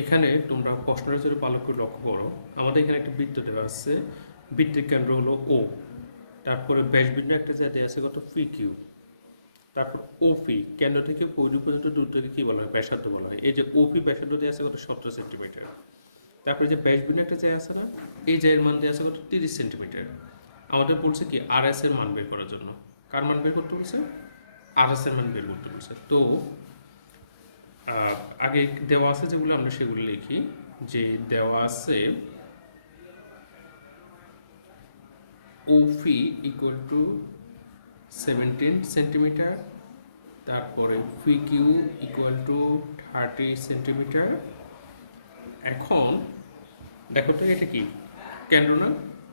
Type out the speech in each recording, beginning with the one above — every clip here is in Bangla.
এখানে তোমরা প্রশ্নটা যদি ভালো করে লক্ষ্য করো, আমাদের এখানে একটা বৃত্ত দেওয়া আছে। বৃত্তের কেন্দ্র হলো ও, তারপরে ব্যাসবিন্দু একটা জায়গায় আছে কত ফি কিউ, তারপর ওপি কেন্দ্র থেকে পরিধি পর্যন্ত দূরত্বকে কি বলা হয়? ব্যাসার্ধ বলা হয়। এই যে ওপি ব্যাসার্ধ দিয়ে আছে কত 17 সেন্টিমিটার। তারপরে যে ব্যাসবিন্দু একটা জায়গা আছে না, এই জায়গার মান দিয়ে আছে কত 30 সেন্টিমিটার। আমাদের বলছে কি আর এস এর মান বের করার জন্য। কার মান বের করতে বলছে? আর এস এর মান বের করতে বলছে। তো আগে দেওয়া আছে যেগুলো আমরা সেগুলো লিখি। যে দেওয়া আছে ওফি ইকুয়াল টু 17 সেন্টিমিটার, তারপরে ফি কিউ ইকুয়াল টু 30 সেন্টিমিটার। এখন দেখো তো এটা কি কেন্দ্র না,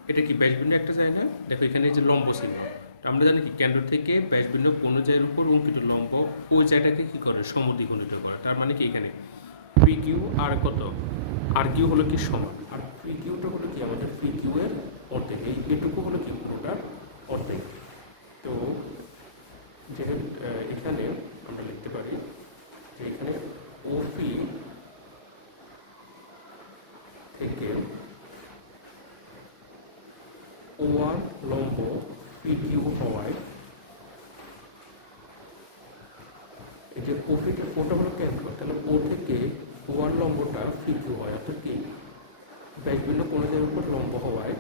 এটা কি ব্যাসবিন্দু একটা যায় না? দেখো এখানে যে লম্ব সীমা, আমরা জানি কি কেন্দ্র থেকে ব্যাসবিন্দু কোনো জায়গার উপর অঙ্কিত লম্ব ওই জায়গাটাকে কি করে? সমদ্বিখণ্ডিত করে। তার মানে কি এখানে পি কিউ আর কত, আর কিউ হলো কি সমান, আর পি কিউটা হলো কি আমাদের পি কিউ এর অর্ধেক। এটুকু হলো কি পুরোটার অর্ধেক। তো যে এখানে আমরা লিখতে পারি যে এখানে ওপি থেকে ওয়ার লম্ব পি কিউ হওয়ায়, এই যে ওটা হলো কেন্দ্র, তাহলে ও থেকে ওয়ার লম্বটা পি কিউ হয়, অর্থাৎ কি ব্যাসবিন্দু কোনো জায়গার উপর লম্ব হওয়ায়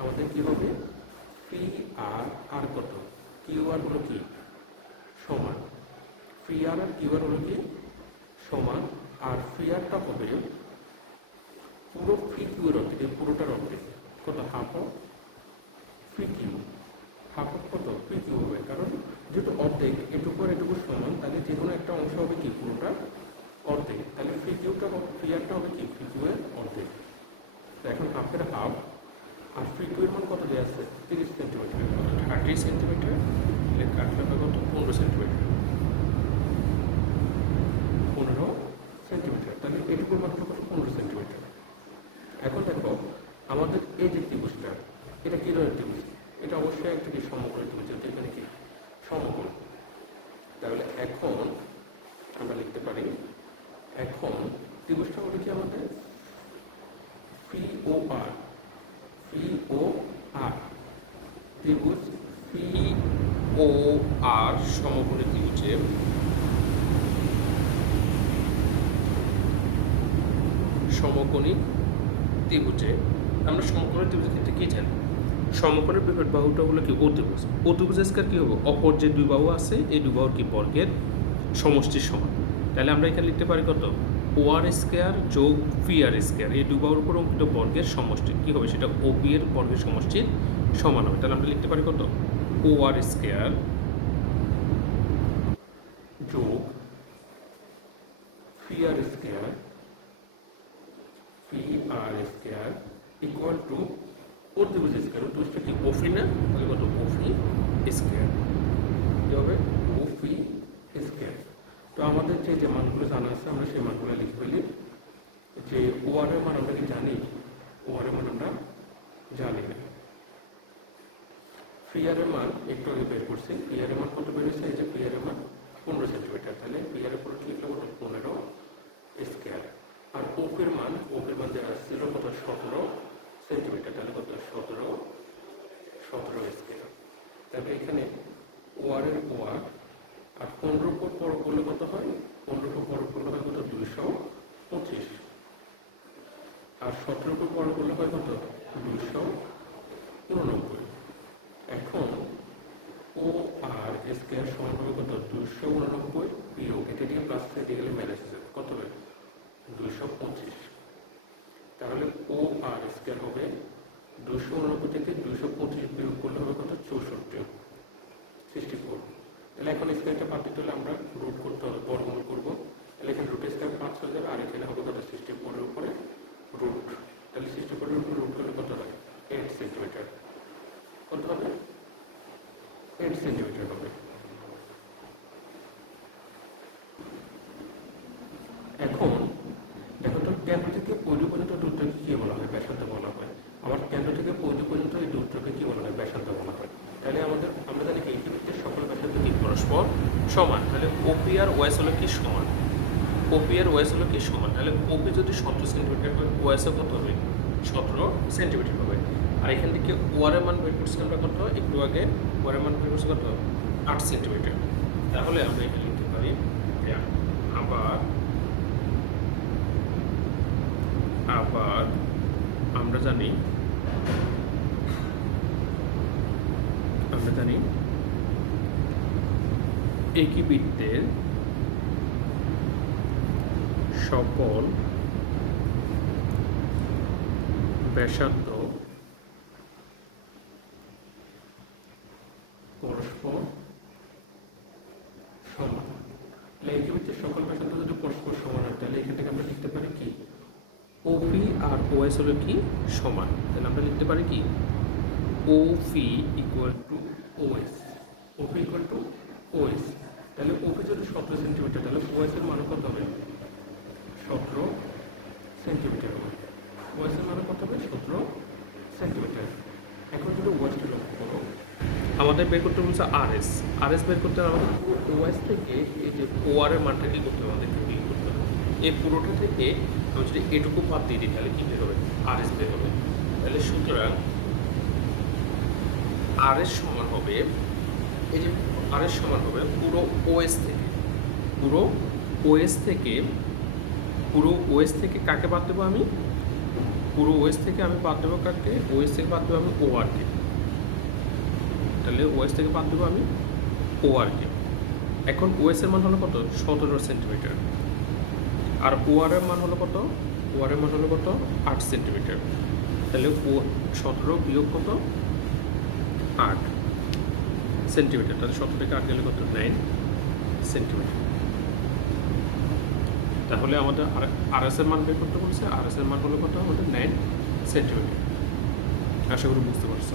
আমাদের কি হবে? পি আর আর কত, কিউ আর হলো কি সমান, পি আর আর কিউ আর হলো কি সমান। আর পি আরটা হবে পুরো পি কিউ এর অর্ধেক, পুরোটার অর্ধেক কত, half of P Q. Half of কত পি কিউ হবে, কারণ যেহেতু অর্ধেক এটুকু আর এটুকু সমান, তাহলে যে কোনো একটা অংশ হবে কি পুরোটা অর্ধেক। তাহলে পি কিউটা পি আরটা হবে কি পি কিউ এর অর্ধেক। এখন হাফের হাফ, আর পি কিউ এর মান কত দেওয়া আছে? 30 সেন্টিমিটার। 30 সেন্টিমিটার কাটলে হবে কত? 15 সেন্টিমিটার। 15 সেন্টিমিটার, তাহলে এটুকুর মাত্র কত? 15 সেন্টিমিটার। এখন দেখো আমাদের এই যে ত্রিভুজটা, এটা কি ধরনের ত্রিভুজ? এটা অবশ্যই একটা কি সমকোণ ত্রিভুজ, এখানে কি সমকোণ। তাহলে এখন আমরা লিখতে পারি, এখন ত্রিভুজটা হলো কি আমাদের পি ও আর, পি ও আর ত্রিভুজ পি ও আর সমকোণী ত্রিভুজে সমকোণী ত্রিভুজে আমরা সমকোণী ত্রিভুজের ক্ষেত্রে কি জানি? সমকোণের বিপরীত বাহুটা হলো কি অতিভুজ। অতিভুজের স্কয়ার কি হবে? অপর যে দুই বাহু আছে এই দুই বাহুর কি বর্গের সমষ্টির সমান। তাহলে আমরা এখানে লিখতে পারি কত? ও আর স্কয়ার যোগ পি আর স্কয়ার, এই দুই বাহুর উপর অঙ্কিত বর্গের সমষ্টি কি হবে? সেটা ও পি এর বর্গের সমষ্টির সমান হবে। তাহলে আমরা লিখতে পারি কত? ও আর স্কয়ার যোগ P R square, P R square equal to অতিভুজ স্কয়ার। অতিভুজটা কি ওফি না? তাহলে কত? ওফি স্কয়ার। কি হবে? ওফি স্কয়ার। তো আমাদের যে মানগুলো জানা আছে আমরা সেই মানগুলো লিখে ফেলি। যে ও আর এর মান আমরা কি জানি? ও আর এর মান আমরা জানি না। পি আর এর মান একটু আগে বের করছি। পি আর এর মান কত বের হয়েছে? এই যে পি আর এর মান 15 সেন্টিমিটার। তাহলে পি আর এর পুরো লিখলে কত? 15 স্কয়ার। আর ওপের মান দেওয়া ছিল কত? 17 সেন্টিমিটার। তাহলে কত? 17 স্কয়ার। তাহলে এখানে ও আর এর ও আর 15 উপর পর করলে কত হয়? 15 উপর পর করলে হয় কত? 225। আর 17 উপর পর করলে হয় কত? 289। এখন ও আর স্কয়ার সমান হবে কত? 289 বিয়োগ, এটা দিয়ে প্লাস থেকে গেলে মাইনাস যাবে, কত হবে? 225। তাহলে ও আর স্কয়ার হবে 289 থেকে 225 বিয়োগ করলে হবে কত? 64। তাহলে এখন স্কয়ারটা বাদ দিতে হলে আমরা রুট করতে হবে, বর্গমূল করবো। তাহলে এখানে রুট স্কয়ার 5 হয়ে যাবে, আর এখানে হবে কত? 64 এর উপরে রুট। তাহলে 64 এর উপরে রুট করলে কত হয়? 8 সেন্টিমিটার। কত হবে? 8 সেন্টিমিটার হবে। এখন দেখো তো, কেন্দ্র থেকে পরিধি পর্যন্ত দূরত্বকে কি বলা হয়? ব্যাসার্ধ বলা হয়। আবার কেন্দ্র থেকে পরিধি পর্যন্ত এই দূরত্বকে কি বলা হয়? ব্যাসার্ধ বলা হয়। তাহলে আমরা জানি কি এই বৃত্তের সকল ব্যাসার্ধ কি পরস্পর সমান। তাহলে ওপি আর ওএস হলো কি সমান। ওপি আর ওএস হলো কি সমান, তাহলে ওপি যদি 17 সেন্টিমিটার হয় ওএসও কত হবে 17 সেন্টিমিটার হবে। আর এখান থেকে ওয়ার এর মান বের করছি আমরা কত, একটু আগে ওয়ার এর মান বের করছি কত 8 সেন্টিমিটার। তাহলে আমরা এটা লিখতে পারি যে আবার আবার আমরা জানি একই বৃত্তের সকল ব্যাসার্ধ পরস্পর সমান। তাহলে একই বৃত্তের সকল ব্যাসার্ধ যদি পরস্পর সমান হয় তাহলে এখান থেকে আমরা লিখতে পারি কি ওপি আর ওএস হলো কি সমান। তাহলে আমরা লিখতে পারি কি OP equal to OS, OP equal to OS. তাহলে ওপি যদি 17 সেন্টিমিটার তাহলে ওএস এর মান কত হবে 17 সেন্টিমিটার হবে। ওএস এর মান কত হবে 17 সেন্টিমিটার। এখন যদি ওএসটা লক্ষ্য করো, আমাদের বের করতে বলছে আরএস। আরএস বের করতে আমাদের পুরো ওএস থেকে এই যে ওআর এর মানটা কি করতে হবে, আমাদেরকে বের করতে হবে। এই পুরোটা থেকে আমি যদি এটুকু বাদ দিয়ে দিই তাহলে কি বের হবে আরএস বের হবে। তাহলে সুতরাং আরএস সমান হবে এই যে আরএস সমান হবে পুরো ওএস থেকে, পুরো ওএস থেকে কাকে বাদ দেবো আমি, পুরো ওএস থেকে আমি বাদ দেবো কাকে, ওএস থেকে বাদ দেবো আমি ওআরকে। তাহলে ওএস থেকে বাদ দেবো আমি ওআরকে। এখন ওএস এর মান হলো কত 17 সেন্টিমিটার, আর ওআর এর মান হলো কত, ওআর এর মান হলো কত 8 সেন্টিমিটার। তাহলে 17 বিয়োগ কত 8 সেন্টিমিটার, তাহলে 17 থেকে 8 গেলে কত 9 সেন্টিমিটার। তাহলে আমাদের আরএস এর মান বের করতে বলছে, আরএস এর মান হলো কত আমাদের 9 সেন্টিমিটার। আশা করি বুঝতে পারছো।